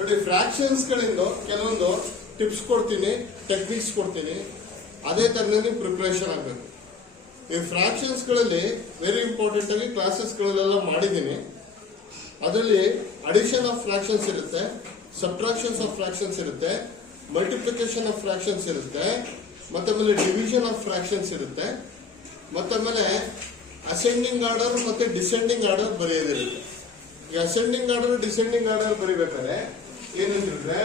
ನೋಡಿ, ಫ್ರಾಕ್ಷನ್ಸ್ ಗಳಿಂದ ಕೆಲವೊಂದು ಟಿಪ್ಸ್ ಕೊಡ್ತೀನಿ, ಟೆಕ್ನಿಕ್ಸ್ ಕೊಡ್ತೀನಿ. ಅದೇ ತರನೇ ಪ್ರಿಪರೇಷನ್ ಆಗಬೇಕು. ಈ ಫ್ರಾಕ್ಷನ್ಸ್ ಗಳಲ್ಲಿ ವೆರಿ ಇಂಪಾರ್ಟೆಂಟ್ ಆಗಿ ಕ್ಲಾಸಸ್ ಗಳಲ್ಲೆಲ್ಲ ಮಾಡಿದ್ದೀನಿ. ಅದರಲ್ಲಿ ಅಡಿಷನ್ ಆಫ್ ಫ್ರಾಕ್ಷನ್ಸ್ ಇರುತ್ತೆ, ಸಬ್ಟ್ರಾಕ್ಷನ್ಸ್ ಆಫ್ ಫ್ರಾಕ್ಷನ್ಸ್ ಇರುತ್ತೆ, ಮಲ್ಟಿಪ್ಲಿಕೇಶನ್ ಆಫ್ ಫ್ರಾಕ್ಷನ್ಸ್ ಇರುತ್ತೆ, ಮತ್ತೆ ಡಿವಿಷನ್ ಆಫ್ ಫ್ರಾಕ್ಷನ್ಸ್ ಇರುತ್ತೆ, ಮತ್ತೆ ಅಸೆಂಡಿಂಗ್ ಆರ್ಡರ್ ಮತ್ತೆ ಡಿಸೆಂಡಿಂಗ್ ಆರ್ಡರ್ ಬರೆಯೋದಿರುತ್ತೆ. ಈ ಅಸೆಂಡಿಂಗ್ ಆರ್ಡರ್ ಡಿಸೆಂಡಿಂಗ್ ಆರ್ಡರ್ ಬರಿಬೇಕಾದ್ರೆ ಏನಂತಿರುತ್ತೆ,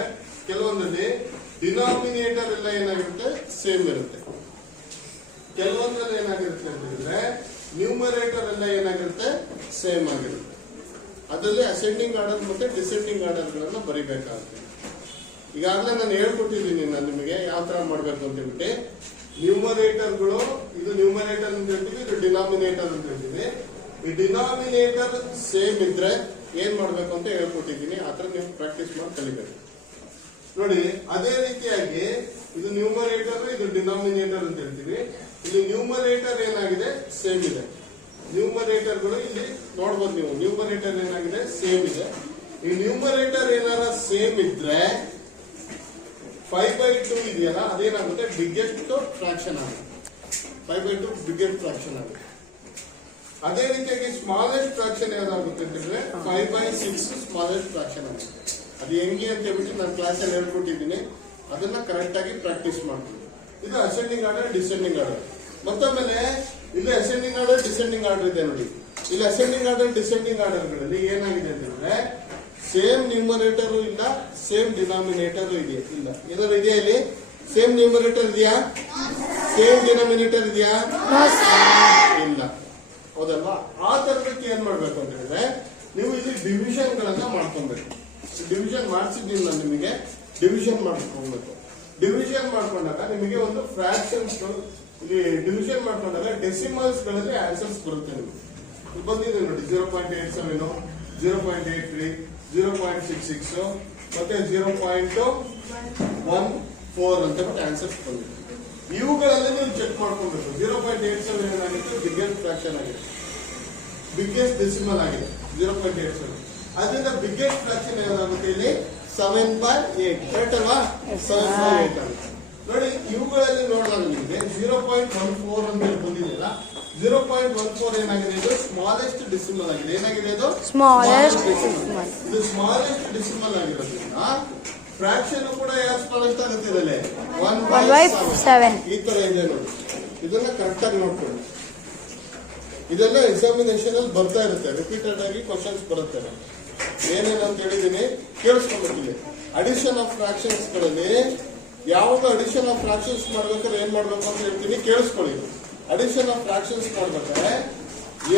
ಕೆಲವೊಂದಲ್ಲಿ ಡಿನಾಮಿನೇಟರ್ ಎಲ್ಲ ಏನಾಗಿರುತ್ತೆ, ಸೇಮ್ ಇರುತ್ತೆ. ಕೆಲವೊಂದ್ರಲ್ಲಿ ಏನಾಗಿರುತ್ತೆ ಅಂತ ಹೇಳಿದ್ರೆ ನ್ಯೂಮರೇಟರ್ ಎಲ್ಲ ಏನಾಗಿರುತ್ತೆ, ಸೇಮ್ ಆಗಿರುತ್ತೆ. ಅದರಲ್ಲಿ ಅಸೆಂಡಿಂಗ್ ಆರ್ಡರ್ ಮತ್ತೆ ಡಿಸೆಂಡಿಂಗ್ ಆರ್ಡರ್ ಗಳನ್ನ ಬರಿಬೇಕಾಗುತ್ತೆ. ಈಗಾಗಲೇ ನಾನು ಹೇಳ್ಕೊಟ್ಟಿದ್ದೀನಿ ನಿಮಗೆ ಯಾವ ತರ ಮಾಡ್ಬೇಕು ಅಂತ ಹೇಳ್ಬಿಟ್ಟು. ನ್ಯೂಮರೇಟರ್ಗಳು, ಇದು ನ್ಯೂಮರೇಟರ್ ಅಂತ ಹೇಳ್ತೀವಿ, ಇದು ಡಿನಾಮಿನೇಟರ್ ಅಂತ ಹೇಳ್ತೀವಿ. ಈ ಡಿನಾಮಿನೇಟರ್ ಸೇಮ್ ಇದ್ರೆ ಏನ್ ಮಾಡ್ಬೇಕು ಅಂತ ಹೇಳ್ಕೊಟ್ಟಿದ್ದೀನಿ. ಆತರ ನೀವು ಪ್ರಾಕ್ಟೀಸ್ ಮಾಡಿ ಕಲಿಬೇಕು. ನೋಡಿ, ಅದೇ ರೀತಿಯಾಗಿ ಇದು ನ್ಯೂಮರೇಟರ್, ಇದು ಡಿನಾಮಿನೇಟರ್ ಅಂತ ಹೇಳ್ತೀವಿ. ಇಲ್ಲಿ ನ್ಯೂಮರೇಟರ್ ಏನಾಗಿದೆ, ಸೇಮ್ ಇದೆ. ನ್ಯೂಮರೇಟರ್ಗಳು ಇಲ್ಲಿ ನೋಡ್ಬೋದು ನೀವು, ನ್ಯೂಮರೇಟರ್ ಏನಾಗಿದೆ, ಸೇಮ್ ಇದೆ. ಈ ನ್ಯೂಮರೇಟರ್ ಏನಾರ ಸೇಮ್ ಇದ್ರೆ 5/2 ಇದೆಯಲ್ಲ, ಅದೇನಾಗುತ್ತೆ, ಬಿಗ್ಗೆಸ್ಟ್ ಫ್ರಾಕ್ಷನ್ ಆಗುತ್ತೆ. 5/2 ಬಿಗ್ಗೆಸ್ಟ್ ಫ್ರಾಕ್ಷನ್ ಆಗುತ್ತೆ. ಅದೇ ರೀತಿಯಾಗಿ ಸ್ಮಾಲೆಸ್ಟ್ ಫ್ರಾಕ್ಷನ್ ಏನಾಗುತ್ತೆ ಅಂತಂದ್ರೆ 5/6 ಸ್ಮಾಲೆಸ್ಟ್ ಫ್ರಾಕ್ಷನ್ ಆಗುತ್ತೆ. ಅದು ಹೆಂಗೆ ಅಂತ ಹೇಳ್ಬಿಟ್ಟು ನಾನು ಕ್ಲಾಸಲ್ಲಿ ಹೇಳ್ಕೊಟ್ಟಿದ್ದೀನಿ. ಅದನ್ನ ಕರೆಕ್ಟ್ ಆಗಿ ಪ್ರಾಕ್ಟೀಸ್ ಮಾಡ್ತೀನಿ. ಇದು ಅಸೆಂಡಿಂಗ್ ಆರ್ಡರ್, ಡಿಸೆಂಡಿಂಗ್ ಆರ್ಡರ್. ಮತ್ತೊಮ್ಮೆ ಇಲ್ಲಿ ಅಸೆಂಡಿಂಗ್ ಆರ್ಡರ್, ಡಿಸೆಂಡಿಂಗ್ ಆರ್ಡರ್ ಇದೆ ನೋಡಿ. ಇಲ್ಲಿ ಅಸೆಂಡಿಂಗ್ ಆರ್ಡರ್, ಡಿಸೆಂಡಿಂಗ್ ಆರ್ಡರ್ ಗಳಲ್ಲಿ ಏನಾಗಿದೆ ಅಂತಂದ್ರೆ ಸೇಮ್ ನ್ಯೂಮರೇಟರ್ ಇಲ್ಲ, ಸೇಮ್ ಡಿನಾಮಿನೇಟರ್ ಇದೆಯಾ, ಇಲ್ಲ. ಏನಾದ್ರು ಇದೆಯಾ ಇಲ್ಲಿ? ಸೇಮ್ ನ್ಯೂಮರೇಟರ್ ಇದೆಯಾ, ಸೇಮ್ ಡಿನಾಮಿನೇಟರ್ ಇದೆಯಾ? ಇಲ್ಲ. ಹೌದಲ್ವಾ? ಆ ತರಕ್ಕೆ ಏನ್ ಮಾಡ್ಬೇಕು ಅಂತ ಹೇಳಿದ್ರೆ ನೀವು ಇಲ್ಲಿ ಡಿವಿಷನ್ ಗಳನ್ನ ಮಾಡ್ಕೊಬೇಕು. ಡಿವಿಷನ್ ಮಾಡಿಸಿದ್ದೀನಿ ನಾನು ನಿಮಗೆ. ಡಿವಿಷನ್ ಮಾಡ್ಕೊಬೇಕು. ಡಿವಿಷನ್ ಮಾಡ್ಕೊಂಡಾಗ ನಿಮಗೆ ಒಂದು ಫ್ರಾಕ್ಷನ್ಸ್ ಇಲ್ಲಿ ಡಿವಿಷನ್ ಮಾಡ್ಕೊಂಡಾಗ ಡೆಸಿಮಲ್ಸ್ ಗಳಲ್ಲಿ ಆನ್ಸರ್ಸ್ ಬರುತ್ತೆ. ನಿಮಗೆ ಬಂದಿದೆ ನೋಡಿ, 0.87, 0.83, 0.66 ಮತ್ತೆ 0.14 ಅಂತ ಆನ್ಸರ್ಸ್ ಬಂದಿದೆ. ಇವುಗಳಲ್ಲಿ ನೀವು ಚೆಕ್ ಮಾಡ್ಕೊಬೇಕು. 0.87 ಏನಾಗಿತ್ತು, ಬಿಗ್ಗೆಸ್ಟ್ ಫ್ರಾಕ್ಷನ್ ಆಗಿದೆ, ಬಿಗ್ಗೆಸ್ಟ್ ಡೆಸಿಮಲ್ ಆಗಿದೆ 0.87. ಅದರಿಂದ ಬಿಗ್ಗೆಸ್ಟ್ ಫ್ರಾಕ್ಷನ್ ಏನಾಗುತ್ತೆ ಇಲ್ಲಿ 7/8. ಕರೆಕ್ಟ್ ಅಲ್ವಾ? 7/8 ಆಗುತ್ತೆ. ನೋಡಿ, ಇವುಗಳಲ್ಲಿ ನೋಡಿದಾಗ ನಿಮಗೆ 0.14 ಅಂತ ಬಂದಿದೆಯಲ್ಲ, 0.14 ಏನಾಗಿದೆ, ಇದು ಸ್ಮಾಲೆಸ್ಟ್ ಡೆಸಿಮಲ್ ಆಗಿದೆ. ಏನಾಗಿದೆ ಇದು? Smallest decimal. ಇದು ಸ್ಮಾಲೆಸ್ಟ್ ಡೆಸಿಮಲ್ ಆಗಿರೋದ್ರಿಂದ ಫ್ರಾಕ್ಷನ್ ಕೂಡ ಯಾವ ಸ್ಮಾಲೆಸ್ಟ್ ಆಗುತ್ತೆ, ಇದರಲ್ಲಿ 1/7. ಈ ತರ ಇದೆ ನೋಡಿ. ಇದನ್ನ ಕರೆಕ್ಟ್ ಆಗಿ ನೋಡ್ಕೊಳ್ಳಿ. ಇದೆಲ್ಲ ಎಕ್ಸಾಮಿನೇಷನ್ ಅಲ್ಲಿ ಬರ್ತಾ ಇರುತ್ತೆ, ರಿಪೀಟೆಡ್ ಆಗಿ ಕ್ವಶನ್ಸ್ ಬರುತ್ತೆ. ಏನೇನಂತ ಹೇಳಿದೀನಿ ಕೇಳಿಸ್ಕೊಂಡ್ಬಿಟ್ಟಿದೆ. ಅಡಿಷನ್ ಆಫ್ ಫ್ರಾಕ್ಷನ್ಸ್ ಗಳಲ್ಲಿ ಯಾವಾಗ ಅಡಿಷನ್ ಆಫ್ ಫ್ರಾಕ್ಷನ್ಸ್ ಮಾಡ್ಬೇಕಾದ್ರೆ ಏನ್ ಮಾಡ್ಬೇಕು ಅಂತ ಹೇಳ್ತೀನಿ, ಕೇಳಿಸ್ಕೊಳ್ಳಿ. ಅಡಿಷನ್ ಆಫ್ ಫ್ರಾಕ್ಷನ್ಸ್ ಮಾಡ್ಬೇಕಾದ್ರೆ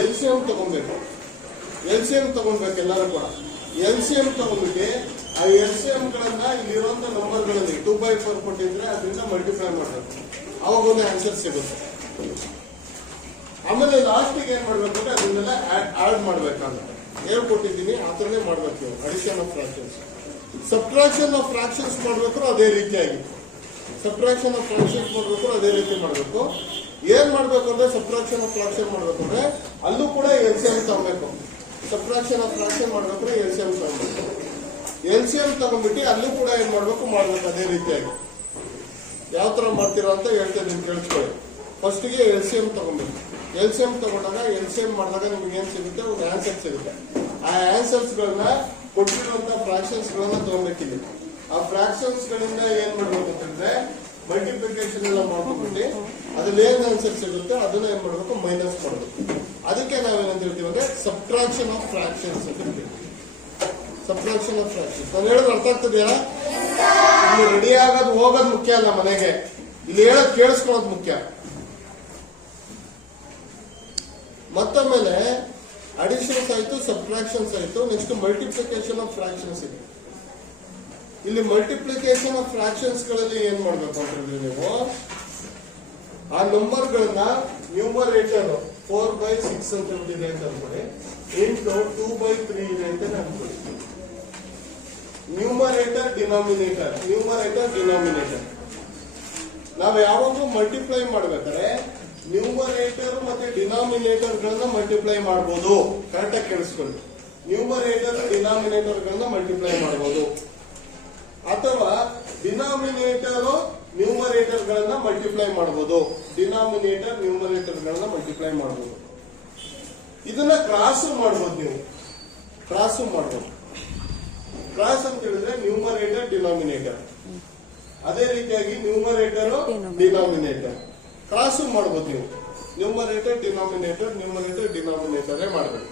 LCM ತಗೊಬೇಕು. LCM ತಗೊಳ್ಬೇಕು ಎಲ್ಲರೂ ಕೂಡ. LCM ತಗೊಂಡ್ಬಿಟ್ಟು ಆ LCM ಗಳನ್ನ ಇಲ್ಲಿರುವಂತ ನಂಬರ್ಗಳಲ್ಲಿ 2/4 ಕೊಟ್ಟಿದ್ರೆ ಅದರಿಂದ ಮಲ್ಟಿಪ್ಲೈ ಮಾಡಬೇಕು. ಅವಾಗ ಒಂದು ಆನ್ಸರ್ ಸಿಗುತ್ತೆ. ಆಮೇಲೆ ಲಾಸ್ಟಿಗೆ ಏನ್ ಮಾಡ್ಬೇಕು ಅಂದ್ರೆ ಅದನ್ನೆಲ್ಲ ಆಡ್ ಮಾಡ್ಬೇಕಾಗುತ್ತೆ. ಹೇಳ್ಕೊಟ್ಟಿದ್ದೀನಿ, ಆ ಥರನೇ ಮಾಡ್ಬೇಕು ನೀವು addition of fractions. Subtraction of fractions ಮಾಡ್ಬೇಕು ಅದೇ ರೀತಿಯಾಗಿ. ಸಬ್ಟ್ರಾಕ್ಷನ್ ಆಫ್ ಫ್ರಾಕ್ಷನ್ಸ್ ಮಾಡ್ಬೇಕು ಅದೇ ರೀತಿ ಮಾಡ್ಬೇಕು. ಏನ್ ಮಾಡ್ಬೇಕು ಅಂದ್ರೆ ಸಬ್ಟ್ರಾಕ್ಷನ್ ಆಫ್ ಫ್ರಾಕ್ಷನ್ ಮಾಡ್ಬೇಕು ಅಂದ್ರೆ ಅಲ್ಲೂ ಕೂಡ LCM ತಗೋಬೇಕು. ಸಬ್ಟ್ರಾಕ್ಷನ್ ಆಫ್ ಫ್ರಾಕ್ಷನ್ ಮಾಡ್ಬೇಕಂದ್ರೆ LCM ತಗೋಬೇಕು. LCM ತಗೊಂಡ್ಬಿಟ್ಟು ಅಲ್ಲೂ ಕೂಡ ಏನ್ ಮಾಡ್ಬೇಕು ಅದೇ ರೀತಿಯಾಗಿ. ಯಾವ ತರ ಮಾಡ್ತೀರಾ ಅಂತ ಹೇಳ್ತೇನೆ, ನಿಮ್ಗೆ ಕೇಳಿಸ್ಕೊಳ್ಳಿ. ಫಸ್ಟ್ಗೆ LCM ತಗೊಂಡ್ಬೇಕು. LCM ತಗೊಂಡಾಗ LCM ಮಾಡಿದಾಗ ನಿಮ್ಗೆ ಏನ್ ಸಿಗುತ್ತೆ, ಒಂದು ಆನ್ಸರ್ ಸಿಗುತ್ತೆ. ಆ ಆನ್ಸರ್ಸ್ ಗಳನ್ನ ಕೊಟ್ಟಿರುವಂತ ಫ್ರಾಕ್ಷನ್ಸ್ ಗಳನ್ನ ತಗೊಂಡ್ಬೇಕಿದೆ. ಆ ಫ್ರಾಕ್ಷನ್ಸ್ ಗಳಿಂದ ಏನ್ ಮಾಡ್ಬೇಕು ಅಂತಂದ್ರೆ ಮಲ್ಟಿಪ್ಲಿಕೇಶನ್ ಎಲ್ಲ ಮಾಡ್ಕೊಂಡ್ಬಿಟ್ಟು ಅದ್ರಲ್ಲಿ ಏನ್ ಆನ್ಸರ್ ಸಿಗುತ್ತೆ ಅದನ್ನ ಏನ್ ಮಾಡ್ಬೇಕು, ಮೈನಸ್ ಮಾಡಬೇಕು. ಅದಕ್ಕೆ ನಾವೇನಂತ ಹೇಳ್ತೀವಿ ಅಂದ್ರೆ ಸಬ್ಟ್ರಾಕ್ಷನ್ ಆಫ್ ಫ್ರಾಕ್ಷನ್ಸ್ ಅಂತ ಹೇಳ್ತೀವಿ. Subtraction of fractions. ನಾನು ಹೇಳೋದು ಅರ್ಥ ಆಗ್ತದೆಯಾ? ಇಲ್ಲಿ ರೆಡಿ ಆಗೋದು ಹೋಗೋದು ಮುಖ್ಯ ಅಲ್ಲ, ಮನೆಗೆ ಇಲ್ಲಿ ಹೇಳೋದು ಕೇಳಿಸ್ಕೊಳ್ಳೋದು ಮುಖ್ಯ. ಮತ್ತೊಮ್ಮೆಲೆ ಅಡಿಷನ್ಸ್ ಆಯ್ತು, ಸಬ್ಟ್ರಾಕ್ಷನ್ಸ್ ಆಯ್ತು. ನೆಕ್ಸ್ಟ್ ಮಲ್ಟಿಪ್ಲಿಕೇಶನ್ ಆಫ್ ಫ್ರಾಕ್ಷನ್ಸ್ ಇದೆ. ಇಲ್ಲಿ ಮಲ್ಟಿಪ್ಲಿಕೇಶನ್ ಆಫ್ ಫ್ರಾಕ್ಷನ್ಸ್ ಗಳಲ್ಲಿ ಏನ್ ಮಾಡ್ಬೇಕು ಅಂತ ಹೇಳಿದ್ರೆ ನೀವು ಆ ನಂಬರ್ ಗಳನ್ನ ನ್ಯೂಮರೇಟರ್ 4/6 ಅಂತ ಇದೆ ಅಂತ ಅನ್ಕೊಳ್ಳಿ, ಇಂಟು 2/3 ಇದೆ ಅಂತ ಅನ್ಕೊಳ್ಳಿ. Numerator denominator, numerator denominator. ನಾವು ಯಾವಾಗಲೂ ಮಲ್ಟಿಪ್ಲೈ ಮಾಡ್ಬೇಕಾದ್ರೆ ನ್ಯೂಮರೇಟರ್ ಮತ್ತೆ ಡಿನಾಮಿನೇಟರ್ ಗಳನ್ನ ಮಲ್ಟಿಪ್ಲೈ ಮಾಡಬಹುದು. ಕರೆಕ್ಟ್ ಆಗಿ ಕೇಳಿಸ್ಕೊಳ್ಳಿ. ನ್ಯೂಮರೇಟರ್ ಡಿನಾಮಿನೇಟರ್ ಗಳನ್ನ ಮಲ್ಟಿಪ್ಲೈ ಮಾಡಬಹುದು. ಅಥವಾ ಡಿನಾಮಿನೇಟರ್ ನ್ಯೂಮರೇಟರ್ ಗಳನ್ನ ಮಲ್ಟಿಪ್ಲೈ ಮಾಡಬಹುದು. ಡಿನಾಮಿನೇಟರ್ ನ್ಯೂಮರೇಟರ್ ಗಳನ್ನ ಮಲ್ಟಿಪ್ಲೈ ಮಾಡಬಹುದು. ಇದನ್ನ ಕ್ರಾಸ್ ಮಾಡಬಹುದು. ನೀವು ಕ್ರಾಸ್ ಮಾಡಬಹುದು. ಕ್ರಾಸ್ ಅಂತ ಹೇಳಿದ್ರೆ ನ್ಯೂಮರೇಟರ್ ಡಿನಾಮಿನೇಟರ್, ಅದೇ ರೀತಿಯಾಗಿ ನ್ಯೂಮರೇಟರ್ ಡಿನಾಮಿನೇಟರ್ ಕ್ರಾಸ್ ಮಾಡಬಹುದು. ನೀವು ನ್ಯೂಮರೇಟರ್ ಡಿನಾಮಿನೇಟರ್ ಮಾಡಬೇಕು.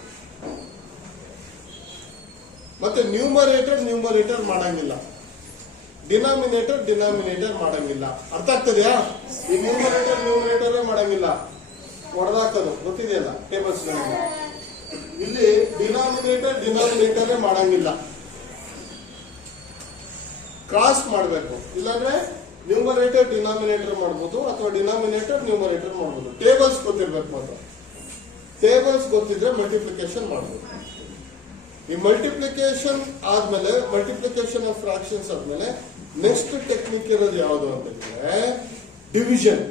ಮತ್ತೆ ನ್ಯೂಮರೇಟರ್ ಮಾಡಂಗಿಲ್ಲ, ಡಿನಾಮಿನೇಟರ್ ಮಾಡಂಗಿಲ್ಲ. ಅರ್ಥ ಆಗ್ತದೆಯಾ? ಈ ನ್ಯೂಮರೇಟರ್ ಮಾಡಂಗಿಲ್ಲ, ಹೊಡೆದಾಕೋದು ಗೊತ್ತಿದೆಯಲ್ಲ ಟೇಬಲ್ಸ್ ಗಳಲ್ಲಿ. ಇಲ್ಲಿ ಡಿನಾಮಿನೇಟರ್ ಮಾಡಂಗಿಲ್ಲ, ಕ್ರಾಸ್ ಮಾಡಬೇಕು. ಇಲ್ಲಾಂದ್ರೆ ನ್ಯೂಮರೇಟರ್ ಡಿನಾಮಿನೇಟರ್ ಮಾಡಬಹುದು ಅಥವಾ ಡಿನಾಮಿನೇಟರ್ ನ್ಯೂಮರೇಟರ್ ಮಾಡಬಹುದು. ಟೇಬಲ್ಸ್ ಗೊತ್ತಿರ್ಬೇಕು ಮಾತ್ರ. ಟೇಬಲ್ಸ್ ಗೊತ್ತಿದ್ರೆ ಮಲ್ಟಿಪ್ಲಿಕೇಶನ್ ಮಾಡಬಹುದು. ಈ ಮಲ್ಟಿಪ್ಲಿಕೇಶನ್ ಆದ್ಮೇಲೆ, ಮಲ್ಟಿಪ್ಲಿಕೇಶನ್ ಆಫ್ ಫ್ರಾಕ್ಷನ್ಸ್ ಆದ್ಮೇಲೆ ನೆಕ್ಸ್ಟ್ ಟೆಕ್ನಿಕ್ ಇರೋದು ಯಾವುದು ಅಂತ ಹೇಳಿದ್ರೆ ಡಿವಿಷನ್.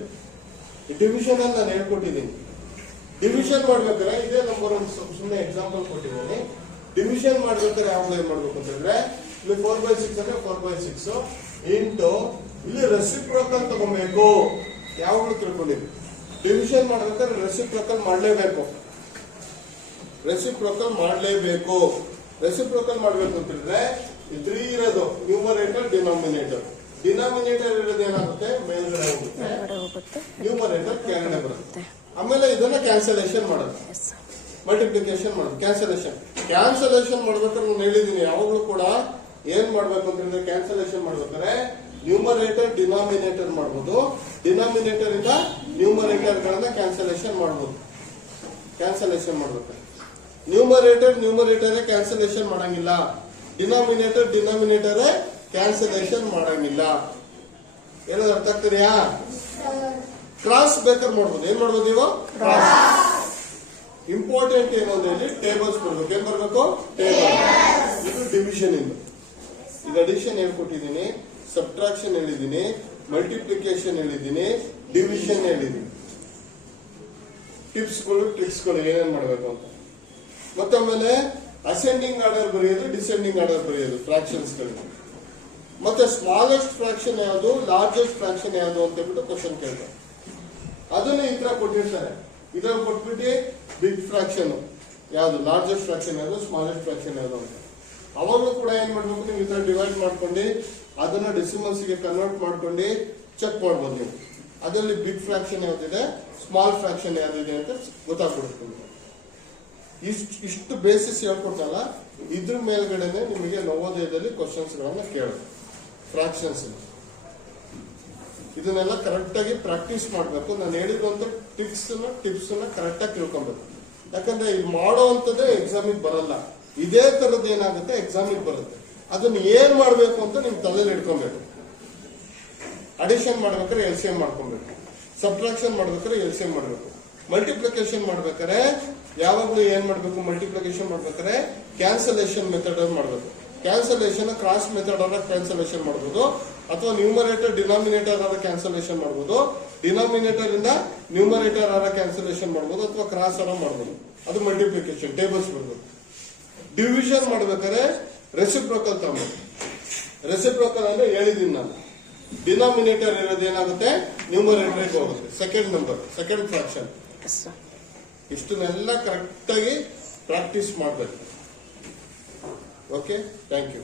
ಈ ಡಿವಿಷನ್ ಅಲ್ಲಿ ನಾನು ಹೇಳ್ಕೊಟ್ಟಿದ್ದೀನಿ. ಡಿವಿಷನ್ ಮಾಡ್ಬೇಕಾದ್ರೆ ಇದೇ ನಂಬರ್ ಒಂದು ಸುಮ್ಮನೆ ಎಕ್ಸಾಂಪಲ್ ಕೊಟ್ಟಿದ್ದೀನಿ. ಡಿವಿಷನ್ ಮಾಡ್ಬೇಕಾದ್ರೆ ಯಾವಾಗ ಏನ್ ಮಾಡ್ಬೇಕು ಅಂತ ಹೇಳಿದ್ರೆ, ಇಲ್ಲಿ 4/6 ಅಂದ್ರೆ 4/6 ಇಂಟು ಇಲ್ಲಿ ರೆಸಿಪ್ರೋಕಲ್ ತಗೋಬೇಕು. ಯಾವಾಗಲೂ ತಿಳ್ಕೊಂಡಿದ್ವಿ, ಡಿವಿಷನ್ ಮಾಡ್ಬೇಕಾದ್ರೆ ರೆಸಿಪ್ರೋಕಲ್ ಮಾಡಲೇಬೇಕು. ರೆಸಿಪ್ರೋಕಲ್ ಮಾಡಬೇಕು ಅಂತ ಹೇಳಿದ್ರೆ 3 ಇರೋದು ನ್ಯೂಮರೇಟರ್ ಡಿನಾಮಿನೇಟರ್ ಇರೋದು ಏನಾಗುತ್ತೆ, ಮೇಲ್ಗಡೆ ಹೋಗುತ್ತೆ, ನ್ಯೂಮರೇಟರ್ ಕೆಳಗಡೆ ಬರುತ್ತೆ. ಆಮೇಲೆ ಇದನ್ನ ಕ್ಯಾನ್ಸಲೇಷನ್ ಮಾಡೋದು, ಮಲ್ಟಿಪ್ಲಿಕೇಶನ್ ಮಾಡೋದು. ಕ್ಯಾನ್ಸಲೇಷನ್ ಮಾಡ್ಬೇಕಾದ್ರೆ ನಾನು ಹೇಳಿದ್ದೀನಿ, ಯಾವಾಗಲೂ ಕೂಡ ಏನ್ ಮಾಡ್ಬೇಕು ಅಂತ ಹೇಳಿದ್ರೆ ಕ್ಯಾನ್ಸಲೇಷನ್ ಮಾಡ್ಬೇಕಾದ್ರೆ ನ್ಯೂಮರೇಟರ್ ಡಿನಾಮಿನೇಟರ್ ಮಾಡಬಹುದು, ಡಿನಾಮಿನೇಟರ್ ಇಂದ ನ್ಯೂಮರೇಟರ್ ಗಳನ್ನ ಕ್ಯಾನ್ಸಲೇಷನ್ ಮಾಡಬಹುದು. ನ್ಯೂಮರೇಟರ್ ಕ್ಯಾನ್ಸಲೇಷನ್ ಮಾಡಂಗಿಲ್ಲ, ಡಿನಾಮಿನೇಟರ್ ಕ್ಯಾನ್ಸಲೇಷನ್ ಮಾಡಂಗಿಲ್ಲ. ಏನಾದ್ರು ಅರ್ಥ ಆಗ್ತಿದೆಯಾ? ಕ್ರಾಸ್ ಬೇಕಾದ್ರೆ ಮಾಡ್ಬೋದು. ಏನ್ ಮಾಡ್ಬೋದು ನೀವು? ಇಂಪಾರ್ಟೆಂಟ್ ಏನು ಅಂದ್ರೆ ಇಲ್ಲಿ ಟೇಬಲ್ಸ್ ಬರ್ಬೇಕು. ಏನ್ ಬರ್ಬೇಕು? ಟೇಬಲ್. ಇದು ಡಿವಿಷನ್ ಇಂದು. ಈಗ ಅಡಿಷನ್ ಹೇಳ್ಕೊಟ್ಟಿದ್ದೀನಿ, ಸಬ್ಟ್ರಾಕ್ಷನ್ ಹೇಳಿದ್ದೀನಿ, ಮಲ್ಟಿಪ್ಲಿಕೇಶನ್ ಹೇಳಿದ್ದೀನಿ, ಡಿವಿಷನ್ ಹೇಳಿದ್ದೀನಿ. ಟ್ರಿಕ್ಸ್ಗಳು ಏನೇನ್ ಮಾಡ್ಬೇಕು ಅಂತ. ಮತ್ತೆ ಆಮೇಲೆ ಅಸೆಂಡಿಂಗ್ ಆರ್ಡರ್ ಬರೆಯೋದು, ಡಿಸೆಂಡಿಂಗ್ ಆರ್ಡರ್ ಬರೆಯೋದು ಫ್ರಾಕ್ಷನ್ಸ್ ಗಳಿಗೆ. ಮತ್ತೆ ಸ್ಮಾಲೆಸ್ಟ್ ಫ್ರಾಕ್ಷನ್ ಯಾವುದು, ಲಾರ್ಜೆಸ್ಟ್ ಫ್ರಾಕ್ಷನ್ ಯಾವುದು ಅಂತ ಹೇಳ್ಬಿಟ್ಟು ಕ್ವಶನ್ ಕೇಳ್ತಾರೆ. ಅದನ್ನ ಈ ತರ ಕೊಟ್ಟಿರ್ತಾರೆ. ಇದ್ರಲ್ಲಿ ಕೊಟ್ಬಿಟ್ಟು ಬಿಗ್ ಫ್ರಾಕ್ಷನ್ ಯಾವುದು, ಲಾರ್ಜೆಸ್ಟ್ ಫ್ರಾಕ್ಷನ್ ಯಾವುದು, ಸ್ಮಾಲೆಸ್ಟ್ ಫ್ರಾಕ್ಷನ್ ಯಾವುದು ಅಂತ. ಅವಾಗಲೂ ಕೂಡ ಏನ್ ಮಾಡ್ಬೇಕು, ನೀವು ಈ ತರ ಡಿವೈಡ್ ಮಾಡ್ಕೊಂಡು ಅದನ್ನ ಡೆಸಿಮಲ್ಸ್ ಗೆ ಕನ್ವರ್ಟ್ ಮಾಡ್ಕೊಂಡು ಚೆಕ್ ಮಾಡ್ಬೋದು ನೀವು. ಅದರಲ್ಲಿ ಬಿಗ್ ಫ್ರಾಕ್ಷನ್ ಯಾವ್ದಿದೆ, ಸ್ಮಾಲ್ ಫ್ರಾಕ್ಷನ್ ಯಾವ್ದಿದೆ ಅಂತ ಗೊತ್ತಾಗ್ಬಿಡುತ್ತೆ. ಇಷ್ಟು ಬೇಸಿಸ್ ಹೇಳ್ಕೊಟ್ಟಲ್ಲ, ಇದ್ರ ಮೇಲ್ಗಡೆನೆ ನಿಮಗೆ ನವೋದಯದಲ್ಲಿ ಕ್ವಶನ್ಸ್ ಗಳನ್ನ ಕೇಳೋದು. ಫ್ರಾಕ್ಷನ್ಸ್ ಇದನ್ನೆಲ್ಲ ಕರೆಕ್ಟ್ ಆಗಿ ಪ್ರಾಕ್ಟೀಸ್ ಮಾಡಬೇಕು. ನಾನು ಹೇಳಿರುವಂತ ಟಿಪ್ಸ್ ಕರೆಕ್ಟ್ ಆಗಿ ತಿಳ್ಕೊಬೇಕು. ಯಾಕಂದ್ರೆ ಇದು ಮಾಡೋವಂಥದ್ದೇ ಎಕ್ಸಾಮಿಗೆ ಬರಲ್ಲ. ಇದೇ ತರದ್ದು ಏನಾಗುತ್ತೆ ಎಕ್ಸಾಮಿಗೆ ಬರುತ್ತೆ. ಅದನ್ನ ಏನ್ ಮಾಡ್ಬೇಕು ಅಂತ ನಿಮ್ ತಲೆಯಲ್ಲಿ ಇಟ್ಕೊಬೇಕು. ಅಡಿಷನ್ ಮಾಡ್ಬೇಕಾದ್ರೆ LCM ಮಾಡ್ಕೊಬೇಕು, ಸಬ್ಟ್ರಾಕ್ಷನ್ ಮಾಡ್ಬೇಕಾದ್ರೆ LCM ಮಾಡ್ಬೇಕು, ಮಲ್ಟಿಪ್ಲಿಕೇಶನ್ ಮಾಡ್ಬೇಕಾದ್ರೆ ಯಾವಾಗಲೂ ಏನ್ ಮಾಡ್ಬೇಕು, ಮಲ್ಟಿಪ್ಲಿಕೇಶನ್ ಮಾಡ್ಬೇಕಾದ್ರೆ ಕ್ಯಾನ್ಸಲೇಷನ್ ಮೆಥಡ್ ಮಾಡ್ಬೇಕು. ಕ್ಯಾನ್ಸಲೇಷನ್ ಕ್ರಾಸ್ ಮೆಥಡ್ ಆದ ಕ್ಯಾನ್ಸಲೇಷನ್ ಮಾಡಬಹುದು, ಅಥವಾ ನ್ಯೂಮರೇಟರ್ ಡಿನಾಮಿನೇಟರ್ ಆದ ಕ್ಯಾನ್ಸಲೇಷನ್ ಮಾಡಬಹುದು, ಡಿನಾಮಿನೇಟರ್ ಇಂದ ನ್ಯೂಮರೇಟರ್ ಆದ ಕ್ಯಾನ್ಸಲೇಷನ್ ಮಾಡಬಹುದು, ಅಥವಾ ಕ್ರಾಸ್ ಆರ ಮಾಡಬಹುದು. ಅದು ಮಲ್ಟಿಪ್ಲಿಕೇಶನ್ ಟೇಬಲ್ಸ್ ಬರಬೇಕು. ಡಿವಿಷನ್ ಮಾಡ್ಬೇಕಾದ್ರೆ ರೆಸಿಪ್ರೋಕಲ್ ತಗೊಳ್ಬೇಕು. ರೆಸಿಪ್ರೋಕಲ್ ಅಂದ್ರೆ ಹೇಳಿದೀನಿ ನಾನು, ಡಿನಾಮಿನೇಟರ್ ಇರೋದು ಏನಾಗುತ್ತೆ, ನ್ಯೂಮರೇಟರ್ ಹೋಗುತ್ತೆ. Second fraction. ಇಷ್ಟನ್ನೆಲ್ಲ ಕರೆಕ್ಟ್ ಆಗಿ ಪ್ರಾಕ್ಟೀಸ್ ಮಾಡಬೇಕು. Okay, thank you.